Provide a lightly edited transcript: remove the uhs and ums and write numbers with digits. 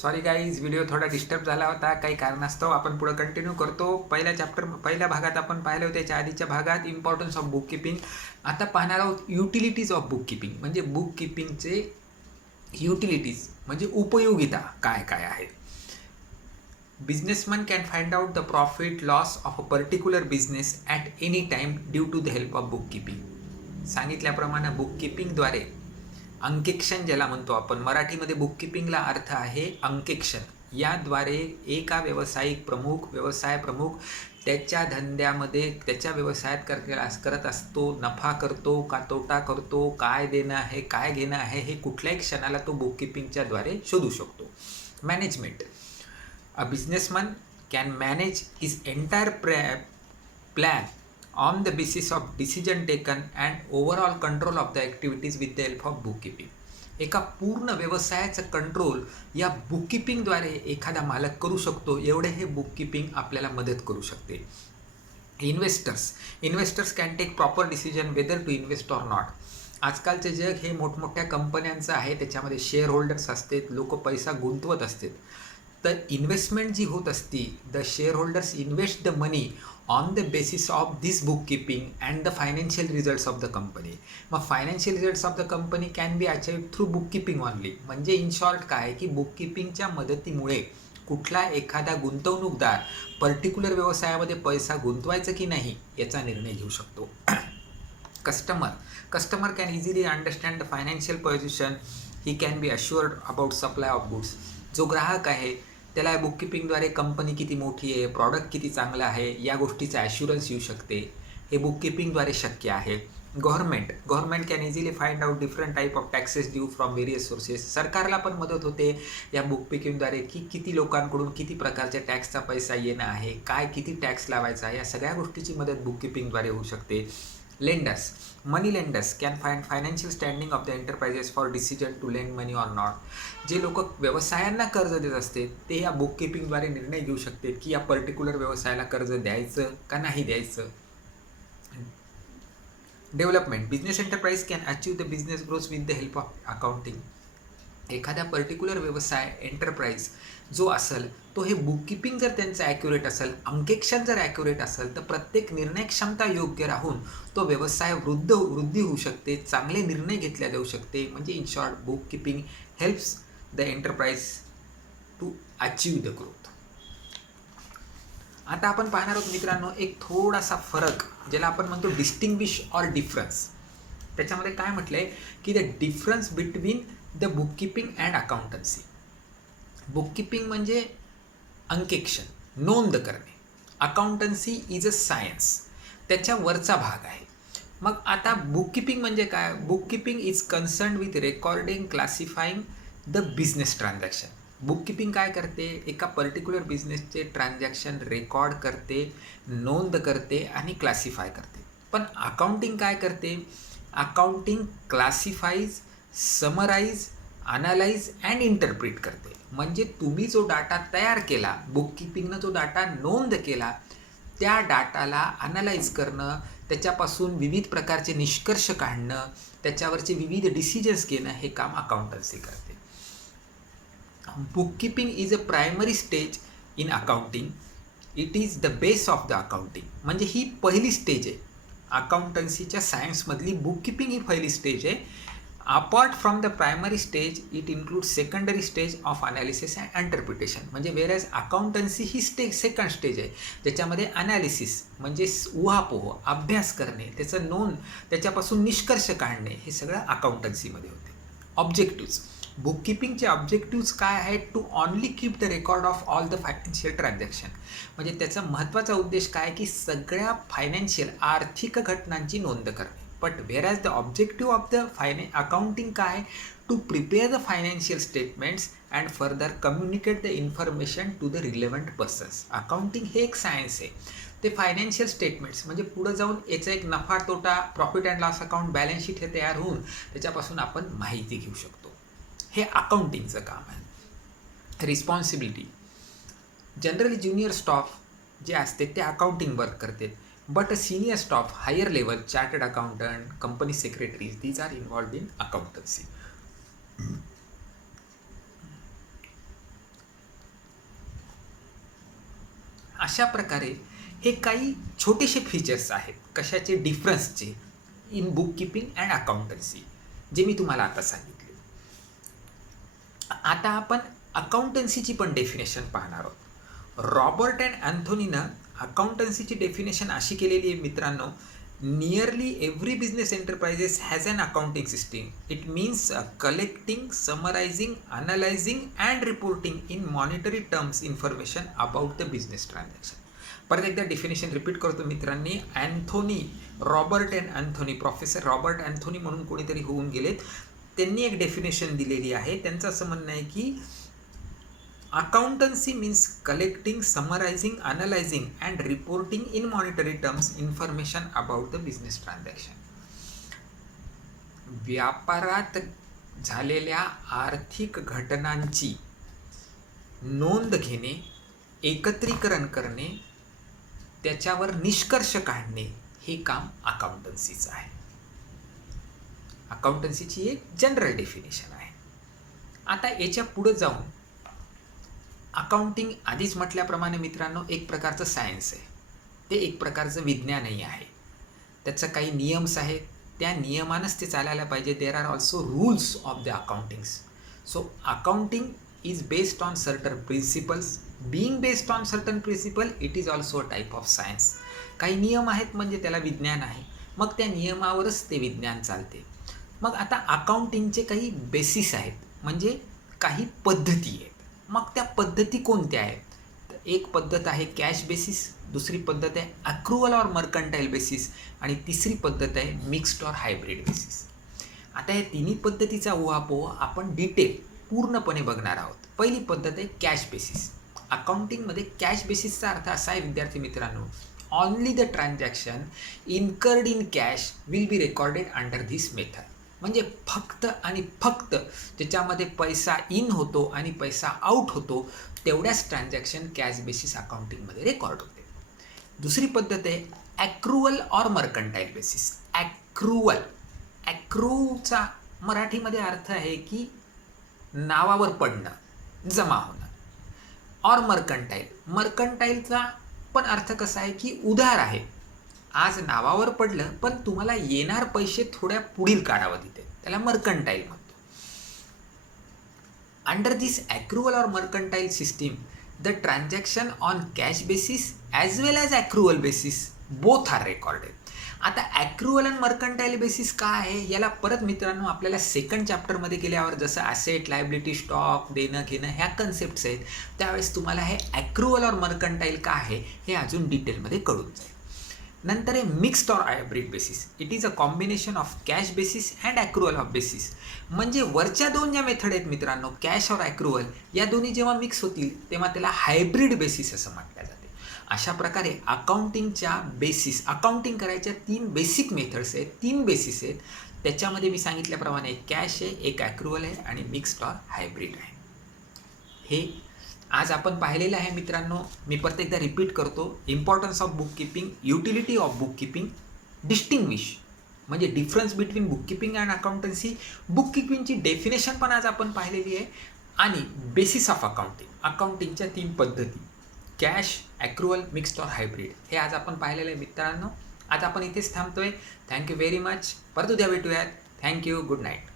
Sorry guys, video थोडा disturb झाला होता काही कारणास्तव. आपण पुढे कंटिन्यू करतो. पहिल्या भागात आपण पाहिलं होतं, त्याच्या आधीच्या भागात इम्पॉर्टन्स ऑफ बुक किपिंग. आता पाहणार आहोत युटिलिटीज ऑफ बुक किपिंग, म्हणजे बुक किपिंगचे युटिलिटीज म्हणजे उपयोगिता काय काय आहे. Businessman can find out the profit loss of a particular business at any time due to the help of book keeping. सांगितल्याप्रमाणे बुक किपिंगद्वारे अंकेक्षण ज्याला म्हणतो आपण, मराठीमध्ये बुककीपिंगला अर्थ आहे अंकेक्षण. याद्वारे एका व्यवसाय प्रमुख त्याच्या धंद्यामध्ये त्याच्या व्यवसायात करत असतो, नफा करतो का तोटा करतो, काय देणं आहे काय घेणं आहे हे कुठल्याही क्षणाला तो बुककीपिंगच्या द्वारे शोधू शकतो. Management. A businessman can manage his entire plan on the basis of decision taken and overall control of the activities with the help of bookkeeping. एका पूर्ण व्यवसायाचं कंट्रोल या बुककीपिंगद्वारे एखादा मालक करू शकतो, एवढे हे बुककीपिंग आपल्याला मदत करू शकते. Investors can take proper decision whether to invest or not. आजकालचे जग हे मोठमोठ्या कंपन्यांचं आहे, त्याच्यामध्ये शेअर होल्डर्स असतात, लोक पैसा गुंतवत असतात. तर इन्व्हेस्टमेंट जी होत असती, the shareholders invest the money on the basis of this book keeping and the financial results of the company. मग financial results of the company can be achieved through bookkeeping only. म्हणजे in short काय की book किपिंगच्या मदतीमुळे कुठला एखादा गुंतवणूकदार particular व्यवसायामध्ये पैसा गुंतवायचा की नाही याचा निर्णय घेऊ शकतो. Customer can easily understand the financial position. He can be assured about supply of goods. जो ग्राहक आहे त्याला बुककीपिंगद्वारे कंपनी किती मोठी आहे, प्रॉडक्ट किती चांगलं आहे या गोष्टीचा ॲश्युरन्स येऊ शकते. हे बुककीपिंगद्वारे शक्य आहे. Government can easily find out different type of taxes due from various sources. सरकारला पण मदत होते या बुककीपिंगद्वारे की किती लोकांकडून किती प्रकारच्या टॅक्सचा पैसा येणं आहे, काय किती टॅक्स लावायचा आहे, या सगळ्या गोष्टीची मदत बुककीपिंगद्वारे होऊ शकते. Moneylenders can find financial standing of the enterprises for decision to lend money or not. जे लोक व्यवसायांना कर्ज देत असते ते या बुककीपिंगद्वारे निर्णय घेऊ शकते की या पर्टिक्युलर व्यवसायाला कर्ज द्यायचं का नाही द्यायचं. Development. Business enterprise can achieve the business growth with the help of accounting. एखादा पर्टिक्युलर व्यवसाय एंटरप्राइज जो असेल तो हे बुककीपिंग जर त्यांचं ॲक्युरेट असेल, अंकेक्षण जर ॲक्युरेट असेल, तर प्रत्येक निर्णय क्षमता योग्य राहून तो व्यवसाय वृद्धी होऊ शकते, चांगले निर्णय घेतले जाऊ शकते. म्हणजे in short bookkeeping helps the enterprise to achieve the growth. आता आपण पाहणार आहोत मित्रांनो एक थोडासा फरक ज्याला आपण म्हणतो डिस्टिंग्विश ऑर डिफरन्स. त्याच्यामध्ये काय म्हटलंय की the difference between the bookkeeping and accountancy. Bookkeeping म्हणजे अंकेक्षण, नोंद करणे. अकाउंटन्सी इज अ सायन्स, त्याच्या वरचा भाग आहे. मग आता बुककीपिंग म्हणजे काय. Bookkeeping is concern with recording classifying the business transaction. Bookkeeping काय करते, एका पर्टिक्युलर बिझनेसचे ट्रान्झॅक्शन रेकॉर्ड करते, नोंद करते आणि क्लासिफाय करते. पण अकाउंटिंग काय करते, accounting classifies, summarise, analyse and interpret करते. म्हणजे तुम्ही जो डाटा तयार केला, बुककीपिंगनं जो डाटा नोंद केला, त्या डाटाला अनालाइज करणं, त्याच्यापासून विविध प्रकारचे निष्कर्ष काढणं, त्याच्यावरचे विविध डिसिजन्स घेणं हे काम अकाउंटन्सी करते. Bookkeeping is a primary stage in accounting. It is the base of the accounting. म्हणजे ही पहिली स्टेज आहे अकाउंटन्सीच्या सायन्समधली. बुककीपिंग ही पहिली स्टेज आहे. Apart from the primary stage it include secondary stage of analysis and interpretation. म्हणजे वेरॅज accountancy ही second stage आहे, ज्याच्यामध्ये analysis म्हणजे उहापोह, अभ्यास करणे, त्याचं नोंद, त्याच्यापासून निष्कर्ष काढणे, हे सगळं अकाउंटन्सीमध्ये होते. ऑब्जेक्टिव्ज. बुककीपिंगचे ऑब्जेक्टिव्ज काय आहेत, to only keep the record of all the financial transaction. म्हणजे त्याचा महत्त्वाचा उद्देश काय की सगळ्या फायनान्शियल आर्थिक घटनांची नोंद करणे. But whereas the objective of the accounting काय, to prepare the financial statements and further communicate the information to the relevant persons. Accounting हे एक सायन्स आहे. ते फायनान्शियल स्टेटमेंट्स म्हणजे पुढं जाऊन याचा एक नफा तोटा, profit and loss account, balance sheet हे तयार होऊन त्याच्यापासून आपण माहिती घेऊ शकतो. हे अकाउंटिंगचं काम आहे. रिस्पॉन्सिबिलिटी. जनरली ज्युनियर स्टाफ जे असते ते अकाउंटिंग वर्क करतात. But a senior staff, higher level, chartered accountant, company secretaries, these are involved in accountancy. अशा प्रकारे हे काही छोटेसे फीचर्स आहेत कशाचे डिफरन्सचे in book keeping and accountancy जे मी तुम्हाला आता सांगितले. आता आपण अकाउंटन्सीची पण डेफिनेशन पाहणार आहोत. रॉबर्ट अँड अँथोनीनं अकाउंटन्सीची डेफिनेशन अशी केलेली आहे मित्रांनो, nearly every business enterprises has an accounting system. It means collecting, summarising, analysing and reporting in monetary terms information about the business transaction. परत एकदा डेफिनेशन रिपीट करतो मित्रांनी. Robert and Anthony, professor Robert Anthony म्हणून कोणीतरी होऊन गेलेत, त्यांनी एक डेफिनेशन दिलेली आहे. त्यांचं असं म्हणणं आहे की accountancy means collecting, summarising, analysing and reporting in monetary terms information about the business transaction. व्यापारात झालेल्या आर्थिक घटनांची नोंद घेणे, एकत्रीकरण करणे, त्याच्यावर निष्कर्ष काढणे हे काम अकाउंटन्सीचं आहे. अकाउंटन्सीची एक जनरल डेफिनेशन आहे. आता याच्या पुढे जाऊन अकाउंटिंग आधीच म्हटल्याप्रमाणे मित्रांनो एक प्रकारचं सायन्स आहे, ते एक प्रकारचं विज्ञानही आहे. त्याचं काही नियम्स आहेत, त्या नियमानंच ते चालायला पाहिजे. There are also rules of the accountings. So accounting is based on certain principles. Being based on certain principle it is also a type of science. काही नियम आहेत म्हणजे त्याला विज्ञान आहे, मग त्या नियमावरच ते विज्ञान चालते. मग आता अकाउंटिंगचे काही बेसिस आहेत, म्हणजे काही पद्धती आहेत. मग त्या पद्धती कोणत्या आहेत? तर एक पद्धत आहे कॅश बेसिस, दुसरी पद्धत आहे अक्रुअल ऑर मर्कंटाईल बेसिस आणि तिसरी पद्धत आहे मिक्स्ड ऑर हायब्रिड बेसिस. आता या तिन्ही पद्धतीचा उहापोह आपण डिटेल पूर्णपणे बघणार आहोत. पहिली पद्धत आहे कॅश बेसिस. अकाउंटिंगमध्ये कॅश बेसिसचा अर्थ असा आहे विद्यार्थी मित्रांनो, only the transaction incurred in cash will be recorded under this method. म्हणजे फक्त आणि फक्त ज्याच्यामध्ये पैसा इन होतो आणि पैसा आउट होतो तेवढ्याच ट्रान्झॅक्शन कॅश बेसिस अकाउंटिंगमध्ये रेकॉर्ड होते. दुसरी पद्धत आहे ॲक्रुअल ऑर मर्कंटाईल बेसिस. ॲक्रूचा मराठीमध्ये अर्थ आहे की नावावर पडणं, जमा होणं. ऑर मर्कंटाईलचा पण अर्थ कसा आहे की उधार आहे, आज नावावर पडलं पण तुम्हाला येणार पैसे थोड्या पुढील कालावधीत, त्याला मर्कंटाईल म्हणतो. Under this accrual or mercantile system the transaction on cash basis as well as accrual basis both are recorded. आता ॲक्रुअल अँड मर्कंटाईल बेसिस काय आहे याला परत मित्रांनो आपल्याला सेकंड चॅप्टरमध्ये गेल्यावर जसं ॲसेट, लायबिलिटी, स्टॉक, देणं घेणं ह्या कन्सेप्ट्स आहेत, त्यावेळेस तुम्हाला हे ॲक्रुअल ऑर मर्कंटाईल काय आहे हे अजून डिटेलमध्ये कळून जाईल. नंतर आहे mixed or hybrid basis. It is a combination of cash basis and accrual of basis. म्हणजे वरच्या दोन ज्या मेथड आहेत मित्रांनो, कॅश और ॲक्रुअल, या दोन्ही जेव्हा मिक्स होतील तेव्हा त्याला हायब्रिड बेसिस असं म्हटलं जाते. अशा प्रकारे अकाउंटिंगच्या बेसिस, अकाउंटिंग करायच्या तीन बेसिक मेथड्स आहेत, तीन बेसिस आहेत. त्याच्यामध्ये मी सांगितल्याप्रमाणे एक कॅश आहे, एक ॲक्रुअल आहे आणि मिक्स्ड ऑर हायब्रिड आहे. हे आज आपण पाहिलेलं आहे मित्रांनो. मी परत एकदा रिपीट करतो. Importance of book keeping, utility of book keeping, distinguish म्हणजे difference between book keeping and accountancy, book किपिंगची डेफिनेशन पण आज आपण पाहिलेली आहे आणि बेसिस ऑफ अकाउंटिंग, अकाउंटिंगच्या तीन पद्धती कॅश, ॲक्रुअल, मिक्स्ड ऑर हायब्रिड हे आज आपण पाहिलेलं आहे मित्रांनो. आज आपण इथेच थांबतोय. Thank you very much. परत उद्या भेटूयात. थँक्यू. Good night.